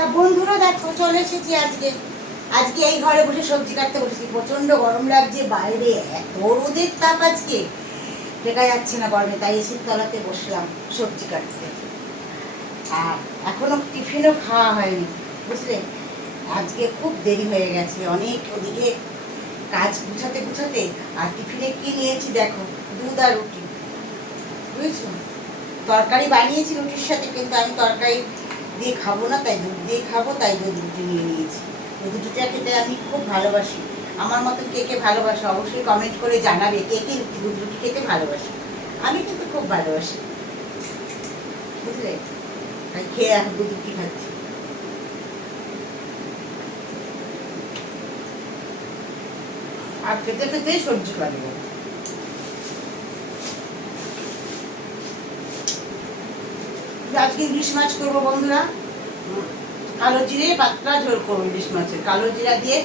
তা বন্ধুরা দেখো চলে এসেছি আজকে আজকে এই ঘরে বসে সবজি কাটতে বসেছি। প্রচন্ড গরম লাগছে, বাইরে এত রোদের তাপ আজকে টেকা যাচ্ছে না গরমে, তাই এসির তলাতে বসলাম সবজি কাটতে। আর এখনো টিফিনও খাওয়া হয়নি, বুঝলে। আজকে খুব দেরি হয়ে গেছে, অনেক ওদিকে কাজ গুছাতে গুছাতে। আর টিফিনে কি নিয়েছি দেখো, দুধ আর রুটি, বুঝছো। তরকারি বানিয়েছি রুটির সাথে, কিন্তু আমি তরকারি দিয়ে খাবো না, তাই দুধ দিয়ে খাবো, তাই দুধ রুটি নিয়ে নিয়েছি। দুধ রুটিটা খেতে আমি খুব ভালোবাসি। আমার মতন কে কে ভালোবাসে অবশ্যই কমেন্ট করে জানাবে, কে কে দুধ রুটি খেতে ভালোবাসে। আমি কিন্তু খুব ভালোবাসি, বুঝলে। তাই খেয়ে এখন দুধ রুটি খাচ্ছি। আর খেতে খেতেই সবজি কাটবো। আজকে ইলিশ মাছ করবো বন্ধুরা, কালো জিরে পাতলা ঝোল করবো ইলিশ মাছের। কালো জিরা দিয়ে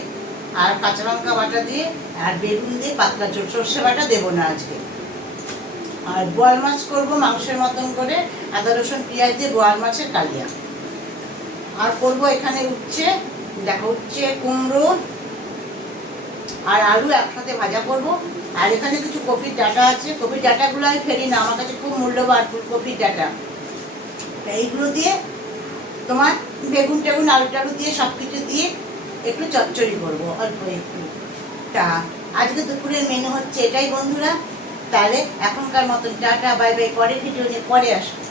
আর কাঁচা লঙ্কা বাটা দিয়ে আর বেগুন দিয়ে পাতলা ঝোল, সর্ষে বাটা দেবো না আজকে। আর বোয়াল মাছ করবো মাংসের মতন করে, আদা রসুন পেঁয়াজ দিয়ে বোয়াল মাছের কালিয়া। আর করবো এখানে উচ্ছে, দেখো উচ্ছে কুমড়ো আর আলু একসাথে ভাজা করবো। আর এখানে কিছু কপির ডাঁটা আছে, কপির ডাঁটাগুলো আমি ফেলি না, আমার কাছে খুব মূল্যবান ফুলকপির ডাঁটা। এইগুলো দিয়ে তোমার বেগুন টেগুন আলু টালু দিয়ে সব কিছু দিয়ে একটু চচ্চড়ি করবো অল্প একটু। তা আজকে দুপুরের মেনু হচ্ছে এটাই বন্ধুরা। তাহলে এখনকার মতন টাটা, বাই বাই, পরে ভিডিও নিয়ে পরে আসবো।